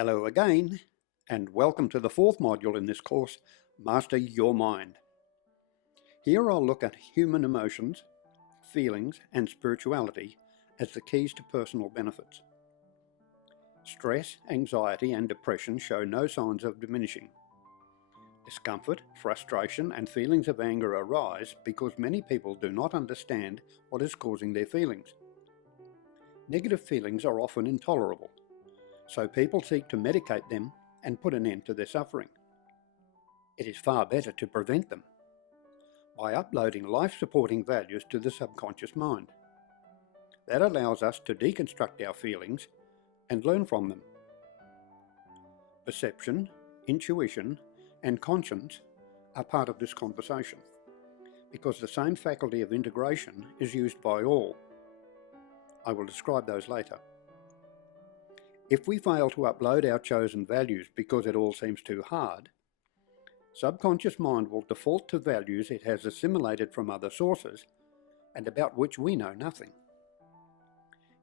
Hello again, and welcome to the fourth module in this course, Master Your Mind. Here I'll look at human emotions, feelings, and spirituality as the keys to personal benefits. Stress, anxiety, and depression show no signs of diminishing. Discomfort, frustration, and feelings of anger arise because many people do not understand what is causing their feelings. Negative feelings are often intolerable, so people seek to medicate them and put an end to their suffering. It is far better to prevent them by uploading life-supporting values to the subconscious mind. That allows us to deconstruct our feelings and learn from them. Perception, intuition, and conscience are part of this conversation because the same faculty of integration is used by all. I will describe those later. If we fail to upload our chosen values because it all seems too hard, subconscious mind will default to values it has assimilated from other sources and about which we know nothing.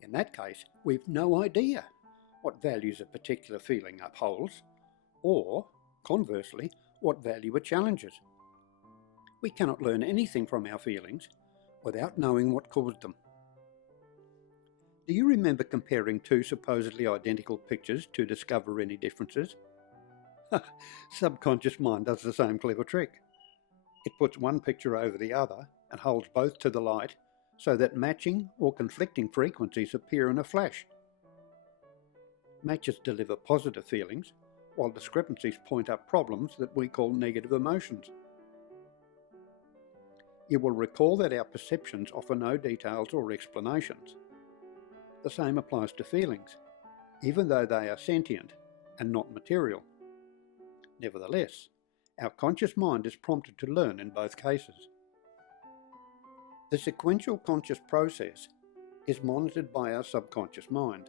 In that case, we've no idea what values a particular feeling upholds, or, conversely, what value it challenges. We cannot learn anything from our feelings without knowing what caused them. Do you remember comparing two supposedly identical pictures to discover any differences? Subconscious mind does the same clever trick. It puts one picture over the other and holds both to the light so that matching or conflicting frequencies appear in a flash. Matches deliver positive feelings, while discrepancies point up problems that we call negative emotions. You will recall that our perceptions offer no details or explanations. The same applies to feelings, even though they are sentient and not material. Nevertheless, our conscious mind is prompted to learn in both cases. The sequential conscious process is monitored by our subconscious mind.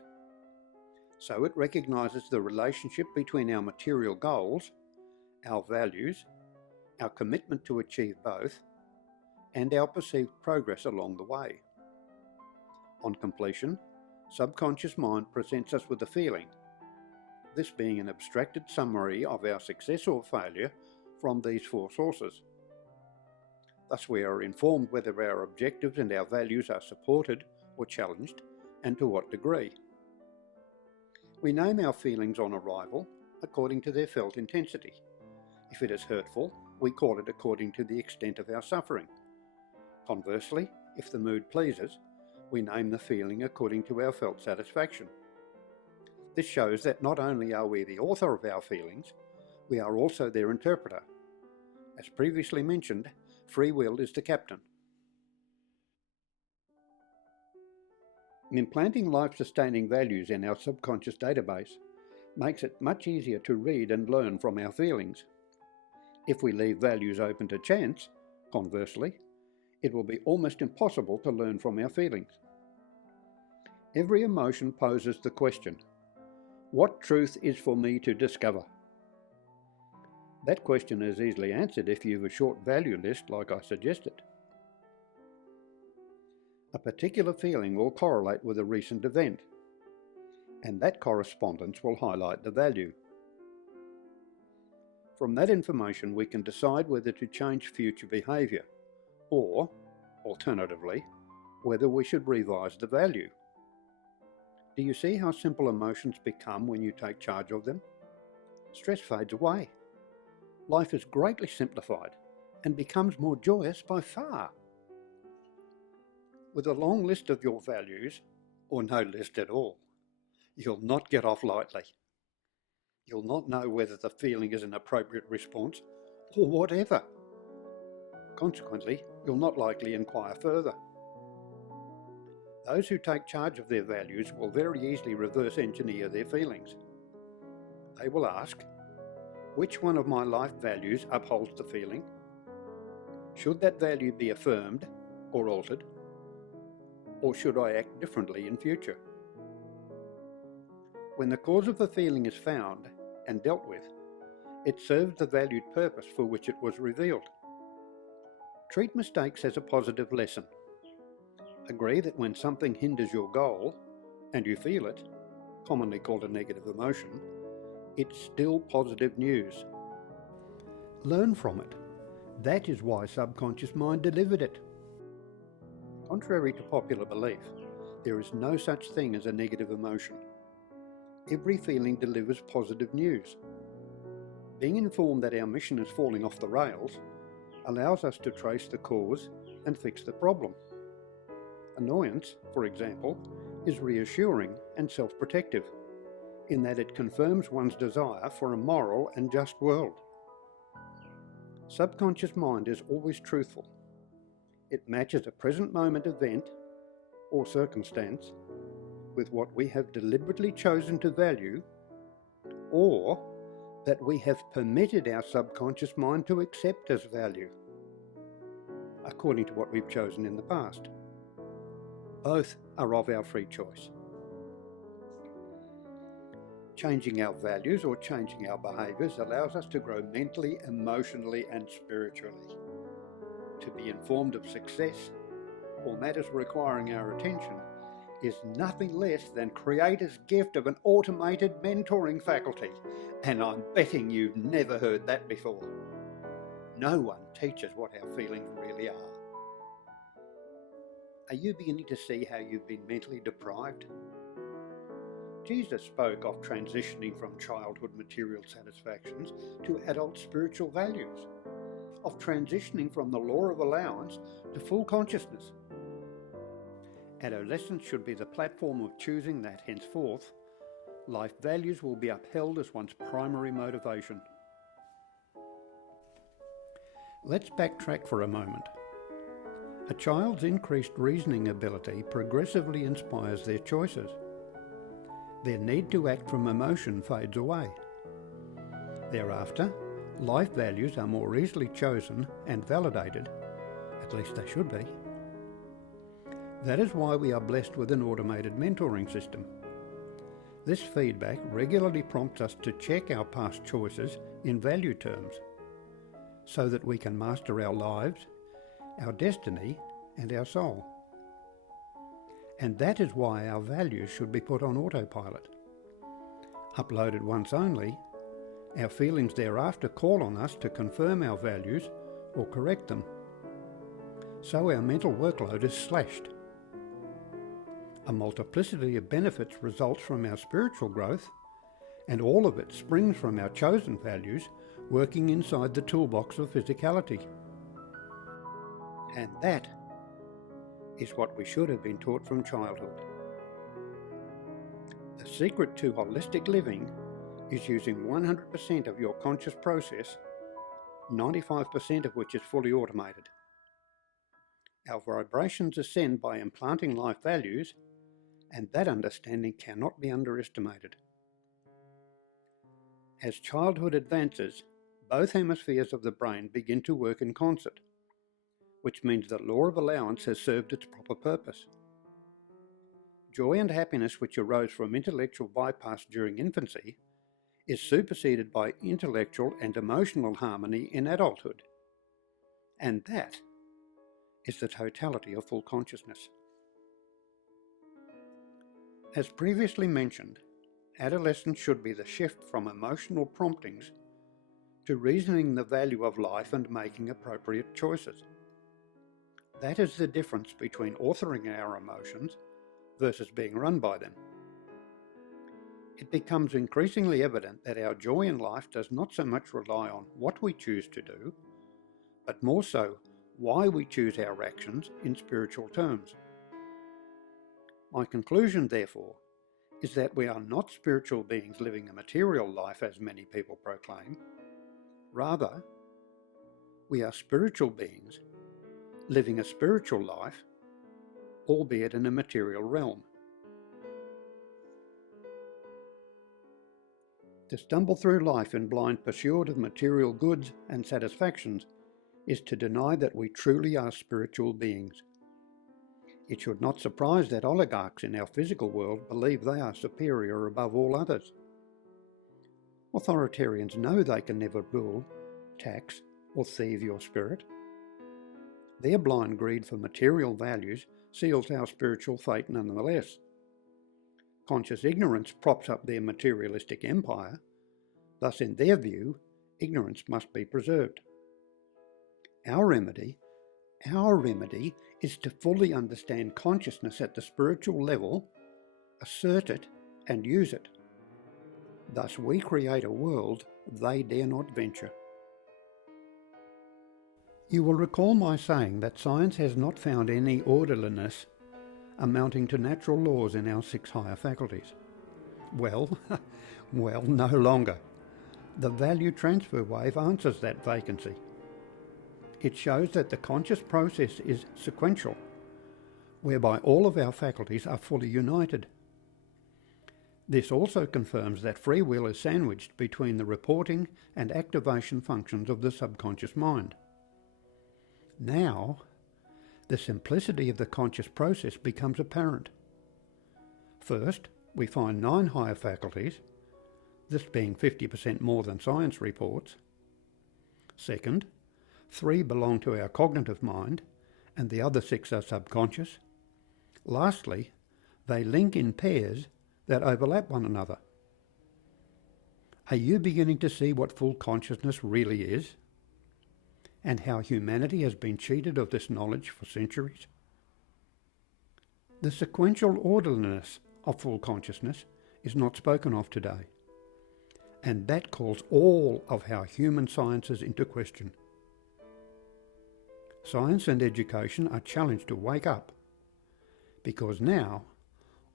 So it recognizes the relationship between our material goals, our values, our commitment to achieve both, and our perceived progress along the way. On completion, subconscious mind presents us with a feeling, this being an abstracted summary of our success or failure from these four sources. Thus we are informed whether our objectives and our values are supported or challenged, and to what degree. We name our feelings on arrival according to their felt intensity. If it is hurtful, we call it according to the extent of our suffering. Conversely, if the mood pleases, we name the feeling according to our felt satisfaction. This shows that not only are we the author of our feelings, we are also their interpreter. As previously mentioned, free will is the captain. Implanting life-sustaining values in our subconscious database makes it much easier to read and learn from our feelings. If we leave values open to chance, conversely, it will be almost impossible to learn from our feelings. Every emotion poses the question, what truth is for me to discover? That question is easily answered if you have a short value list like I suggested. A particular feeling will correlate with a recent event, and that correspondence will highlight the value. From that information we can decide whether to change future behaviour, or, alternatively, whether we should revise the value. Do you see how simple emotions become when you take charge of them? Stress fades away. Life is greatly simplified and becomes more joyous by far. With a long list of your values, or no list at all, you'll not get off lightly. You'll not know whether the feeling is an appropriate response or whatever. Consequently, you'll not likely inquire further. Those who take charge of their values will very easily reverse engineer their feelings. They will ask, which one of my life values upholds the feeling? Should that value be affirmed or altered? Or should I act differently in future? When the cause of the feeling is found and dealt with, it serves the valued purpose for which it was revealed. Treat mistakes as a positive lesson. Agree that when something hinders your goal, and you feel it, commonly called a negative emotion, it's still positive news. Learn from it. That is why subconscious mind delivered it. Contrary to popular belief, there is no such thing as a negative emotion. Every feeling delivers positive news. Being informed that our mission is falling off the rails allows us to trace the cause and fix the problem. Annoyance, for example, is reassuring and self-protective, in that it confirms one's desire for a moral and just world. Subconscious mind is always truthful. It matches a present moment event or circumstance with what we have deliberately chosen to value, or that we have permitted our subconscious mind to accept as value, according to what we've chosen in the past. Both are of our free choice. Changing our values or changing our behaviours allows us to grow mentally, emotionally and spiritually. To be informed of success or matters requiring our attention is nothing less than Creator's gift of an automated mentoring faculty, and I'm betting you've never heard that before. No one teaches what our feelings really are. Are you beginning to see how you've been mentally deprived? Jesus spoke of transitioning from childhood material satisfactions to adult spiritual values, of transitioning from the law of allowance to full consciousness. Adolescence should be the platform of choosing that henceforth life values will be upheld as one's primary motivation. Let's backtrack for a moment. A child's increased reasoning ability progressively inspires their choices. Their need to act from emotion fades away. Thereafter, life values are more easily chosen and validated, at least they should be. That is why we are blessed with an automated mentoring system. This feedback regularly prompts us to check our past choices in value terms, so that we can master our lives, our destiny, and our soul. And that is why our values should be put on autopilot. Uploaded once only, our feelings thereafter call on us to confirm our values or correct them. So our mental workload is slashed. A multiplicity of benefits results from our spiritual growth, and all of it springs from our chosen values working inside the toolbox of physicality. And that is what we should have been taught from childhood. The secret to holistic living is using 100% of your conscious process, 95% of which is fully automated. Our vibrations ascend by implanting life values, and that understanding cannot be underestimated. As childhood advances, both hemispheres of the brain begin to work in concert, which means the law of allowance has served its proper purpose. Joy and happiness which arose from intellectual bypass during infancy is superseded by intellectual and emotional harmony in adulthood. And that is the totality of full consciousness. As previously mentioned, adolescence should be the shift from emotional promptings to reasoning the value of life and making appropriate choices. That is the difference between authoring our emotions versus being run by them. It becomes increasingly evident that our joy in life does not so much rely on what we choose to do, but more so why we choose our actions in spiritual terms. My conclusion, therefore, is that we are not spiritual beings living a material life as many people proclaim. Rather, we are spiritual beings living a spiritual life, albeit in a material realm. To stumble through life in blind pursuit of material goods and satisfactions is to deny that we truly are spiritual beings. It should not surprise that oligarchs in our physical world believe they are superior above all others. Authoritarians know they can never rule, tax, or thieve your spirit. Their blind greed for material values seals our spiritual fate nonetheless. Conscious ignorance props up their materialistic empire, Thus, in their view, ignorance must be preserved. Our remedy is to fully understand consciousness at the spiritual level, assert it and use it. Thus we create a world they dare not venture. You will recall my saying that science has not found any orderliness amounting to natural laws in our 6 higher faculties. Well, no longer. The value transfer wave answers that vacancy. It shows that the conscious process is sequential, whereby all of our faculties are fully united. This also confirms that free will is sandwiched between the reporting and activation functions of the subconscious mind. Now, the simplicity of the conscious process becomes apparent. First, we find 9 higher faculties, this being 50% more than science reports. Second, 3 belong to our cognitive mind, and the other 6 are subconscious. Lastly, they link in pairs that overlap one another. Are you beginning to see what full consciousness really is? And how humanity has been cheated of this knowledge for centuries? The sequential orderliness of full consciousness is not spoken of today, and that calls all of our human sciences into question. Science and education are challenged to wake up, because now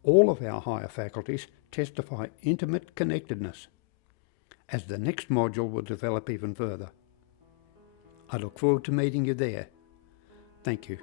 all of our higher faculties testify intimate connectedness, as the next module will develop even further. I look forward to meeting you there. Thank you.